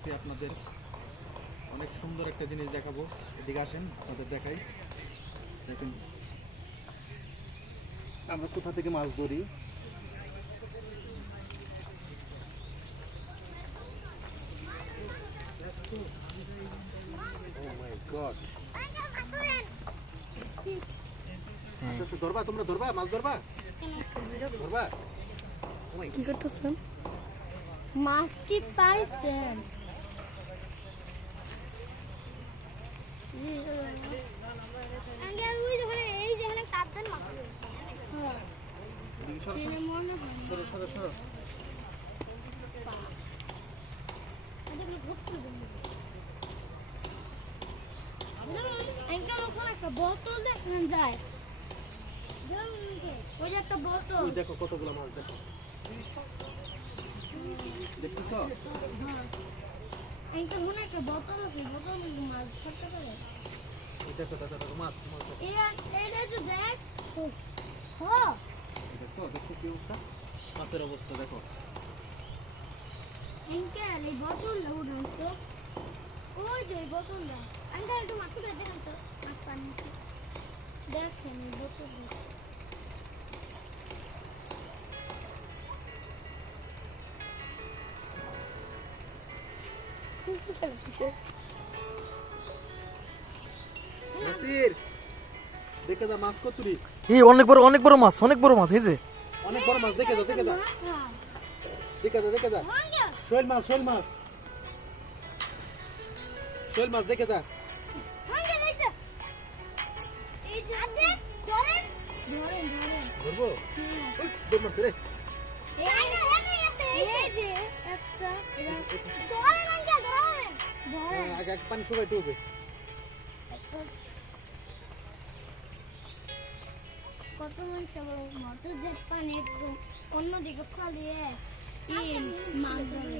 আজকে আপনাদের অনেক সুন্দর একটা জিনিস দেখাবো। এদিকে আসেন, আপনাদের দেখাই। দেখেন আমরা কোথা থেকে মাছ ধরি। Oh my God! আচ্ছা, ধরবা, তোমরা ধরবা, মাছ ধরবা, ধরবা। কি করতেছেন? মাছ কি পাইছেন? সরো সরো সরো। একটা বোতল দেখেন যায়, ওই যে একটা বোতল। ওই দেখো কতগুলো মাছ, দেখো, দেখতেছ? মনে একটা বোতল আছে, বোতল মাছ ধরতে পারে। ওই দেখো দেখো দেখো মাছ, মাছ দেখো। এটা তো দেখ, দেখছো দেখছো কি অবস্থা, মাছের অবস্থা দেখো। আঙ্কেল এই বোতলটা উঠান তো, ওই যে বোতলটা। আঙ্কেল একটু মাছ ধরে দেখান তো, মাছ পানি দেখেন এই বোতলটা। নাসির, দেখে যা মাছ কতুরি। এই অনেক বড় মাছ, অনেক বড় মাছ। এই যে অনেক বড় মাছ, দেখে যা দেখে যা দেখে যা দেখে যা। শোল মাছ, শোল মাছ, শোল মাছ, দেখে যা। ধরবো, ওই দৌড় মারছে রে। আগে আগে পানি শুকাইতে হবে। কত মানুষ আবার মোটর যে পানি অন্যদিকে ফালিয়ে মাছ ধরে।